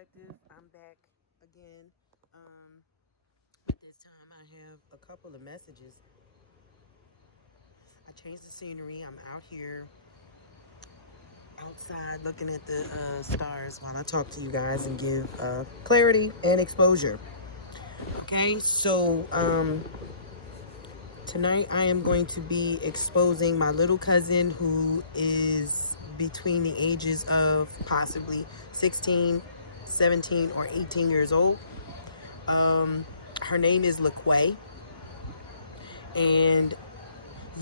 Collective. I'm back again. But this time I have a couple of messages. I changed the scenery. I'm out here outside looking at the stars while I talk to you guys and give clarity and exposure. Okay, so tonight I am going to be exposing my little cousin who is between the ages of possibly 16, 17, or 18 years old. Her name is LaQuay, and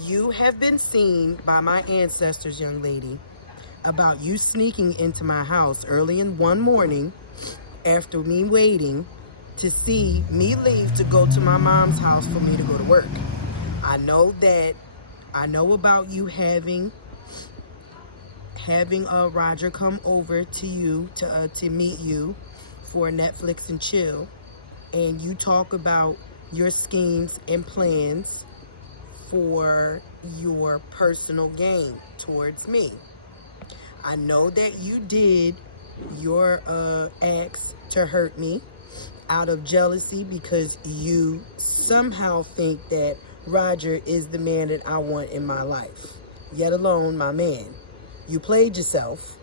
you have been seen by my ancestors, young lady, about you sneaking into my house early in one morning after me waiting to see me leave to go to my mom's house for me to go to work. I know about you having Roger come over to you to meet you for Netflix and chill, and you talk about your schemes and plans for your personal gain towards me. I know that you did your acts to hurt me out of jealousy because you somehow think that Roger is the man that I want in my life, yet alone my man. You played yourself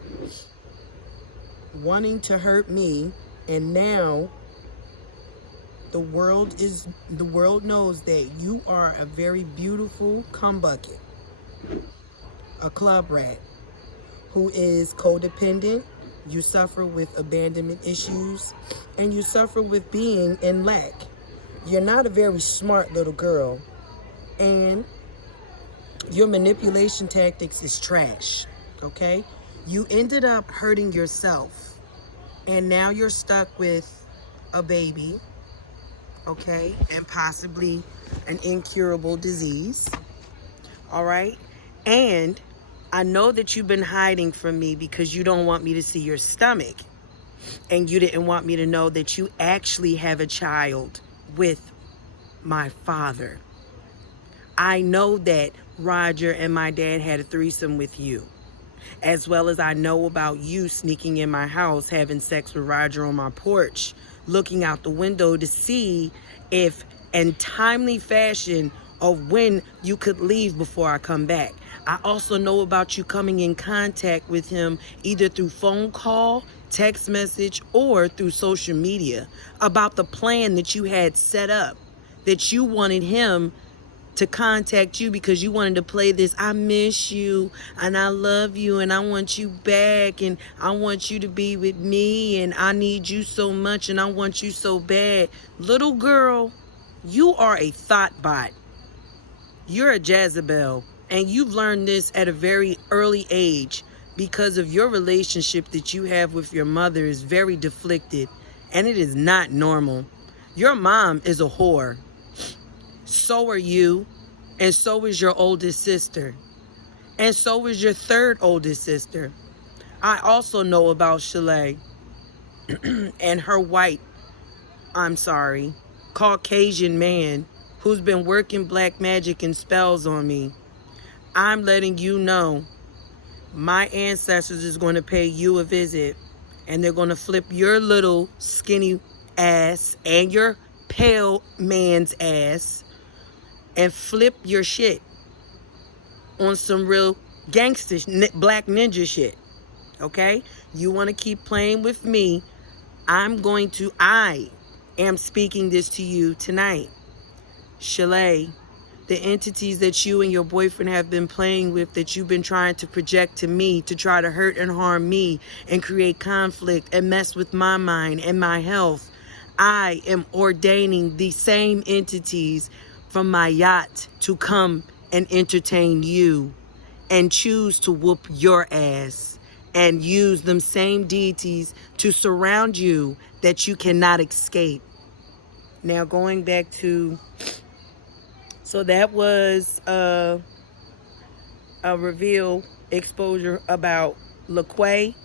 wanting to hurt me, and now the world knows that you are a very beautiful cumbucket, a club rat who is codependent. You suffer with abandonment issues, and you suffer with being in lack. You're not a very smart little girl, and your manipulation tactics is trash, okay? You ended up hurting yourself, and now you're stuck with a baby, okay, and possibly an incurable disease, all right? And I know that you've been hiding from me because you don't want me to see your stomach, and you didn't want me to know that you actually have a child with my father. I know that Roger and my dad had a threesome with you, as well as I know about you sneaking in my house, having sex with Roger on my porch, looking out the window to see if in timely fashion of when you could leave before I come back. I also know about you coming in contact with him either through phone call, text message, or through social media about the plan that you had set up, that you wanted him to contact you because you wanted to play this I miss you and I love you and I want you back and I want you to be with me and I need you so much and I want you so bad. Little girl, you are a thought bot. You're a Jezebel, and you've learned this at a very early age because of your relationship that you have with your mother is very deflected, and it is not normal. Your mom is a whore. So are you, and so is your oldest sister, and so is your third oldest sister. I also know about Chalet and her Caucasian man who's been working black magic and spells on me. I'm letting you know my ancestors is going to pay you a visit, and they're going to flip your little skinny ass and your pale man's ass and flip your shit on some real gangster black ninja shit, okay? You want to keep playing with me, I am speaking this to you tonight. Chalet, the entities that you and your boyfriend have been playing with, that you've been trying to project to me to try to hurt and harm me and create conflict and mess with my mind and my health, I am ordaining the same entities from my yacht to come and entertain you and choose to whoop your ass and use them same deities to surround you that you cannot escape. Now going back to, so that was a reveal exposure about LaQuay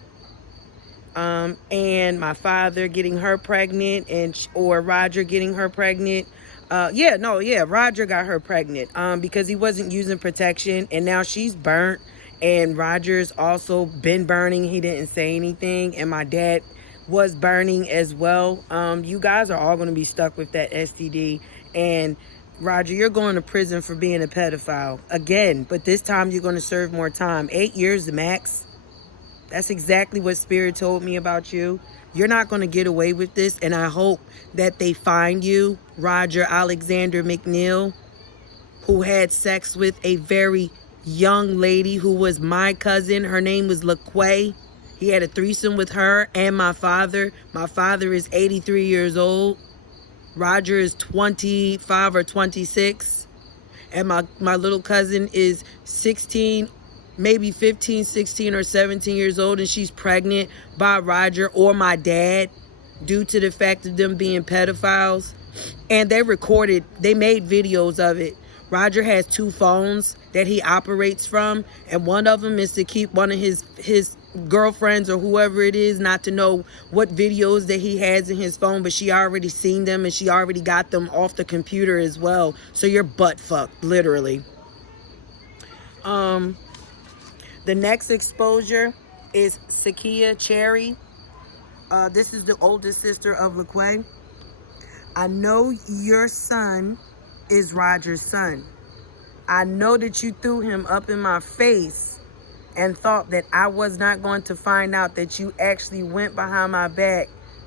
and my father getting her pregnant or Roger getting her pregnant. Roger got her pregnant because he wasn't using protection, and now she's burnt, and Roger's also been burning. He didn't say anything, and my dad was burning as well. You guys are all going to be stuck with that STD. And Roger, you're going to prison for being a pedophile again, but this time you're going to serve more time. 8 years the max. That's exactly what Spirit told me about you. You're not going to get away with this, and I hope that they find you, Roger Alexander McNeil, who had sex with a very young lady who was my cousin. Her name was LaQuay. He had a threesome with her and my father. My father is 83 years old. Roger is 25 or 26. And my little cousin is 16, maybe 15, 16 or 17 years old, and she's pregnant by Roger or my dad due to the fact of them being pedophiles. And they made videos of it. Roger has 2 phones that he operates from, and one of them is to keep one of his girlfriends or whoever it is not to know what videos that he has in his phone, but she already seen them and she already got them off the computer as well. So you're butt fucked, literally. The next exposure is Sakia Cherry. This is the oldest sister of LaQuay. I know your son is Roger's son. I know that you threw him up in my face and thought that I was not going to find out that you actually went behind my back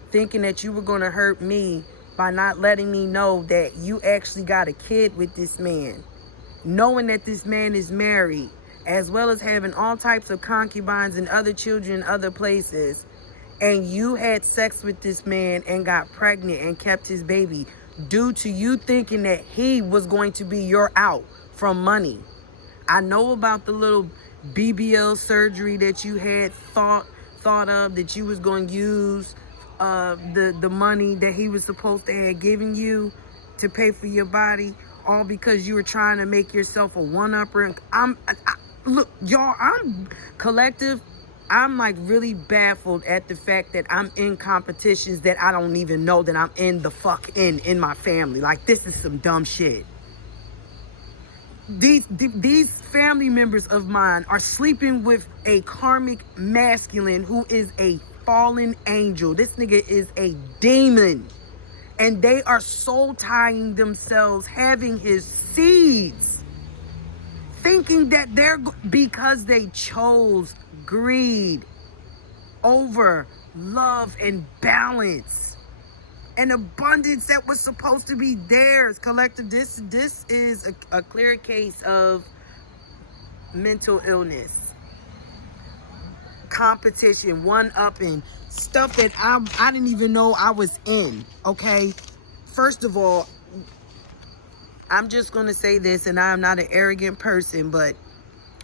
thinking that you were going to hurt me by not letting me know that you actually got a kid with this man. Knowing that this man is married, as well as having all types of concubines and other children in other places, and you had sex with this man and got pregnant and kept his baby due to you thinking that he was going to be your out from money. I know about the little BBL surgery that you had thought of, that you was going to use the money that he was supposed to have given you to pay for your body, all because you were trying to make yourself a one-upper. Look, y'all, I'm collective. I'm like really baffled at the fact that I'm in competitions that I don't even know that I'm in in my family. Like, this is some dumb shit. These family members of mine are sleeping with a karmic masculine who is a fallen angel. This nigga is a demon. And they are soul tying themselves, having his seeds, thinking that because they chose greed over love and balance and abundance that was supposed to be theirs. Collective, this is a clear case of mental illness, competition, one-upping, stuff that I didn't even know I was in. Okay, first of all, I'm just gonna say this, and I'm not an arrogant person, but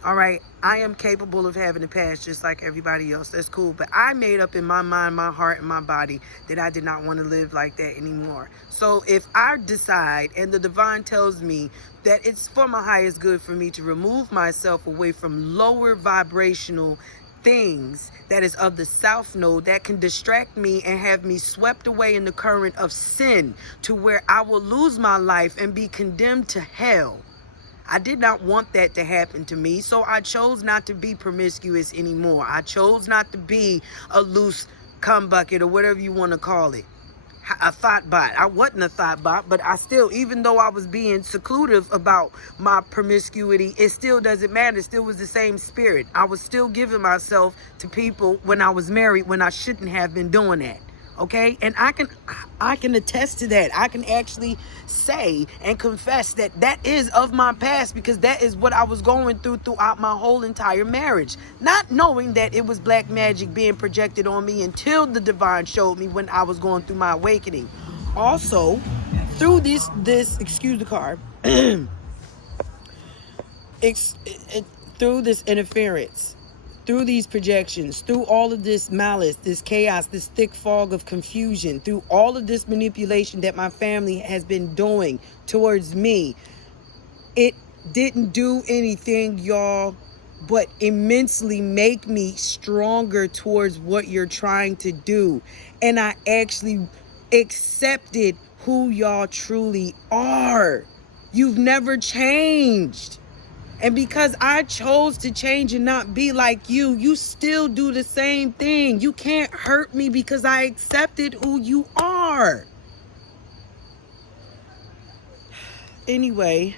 all right, I am capable of having a past just like everybody else. That's cool. But I made up in my mind, my heart, and my body that I did not want to live like that anymore. So if I decide and the divine tells me that it's for my highest good for me to remove myself away from lower vibrational things that is of the south node that can distract me and have me swept away in the current of sin to where I will lose my life and be condemned to hell, I did not want that to happen to me, so I chose not to be promiscuous anymore. I chose not to be a loose cum bucket or whatever you want to call it. A thought bot. I wasn't a thought bot, but I still, even though I was being seclusive about my promiscuity, it still doesn't matter. It still was the same spirit. I was still giving myself to people when I was married when I shouldn't have been doing that. Okay, and I can attest to that. I can actually say and confess that that is of my past, because that is what I was going through throughout my whole entire marriage, not knowing that it was black magic being projected on me until the divine showed me when I was going through my awakening. Also, through this excuse the car, through this interference, through these projections, through all of this malice, this chaos, this thick fog of confusion, through all of this manipulation that my family has been doing towards me, it didn't do anything, y'all, but immensely make me stronger towards what you're trying to do. And I actually accepted who y'all truly are. You've never changed. And because I chose to change and not be like you, you still do the same thing. You can't hurt me because I accepted who you are. Anyway.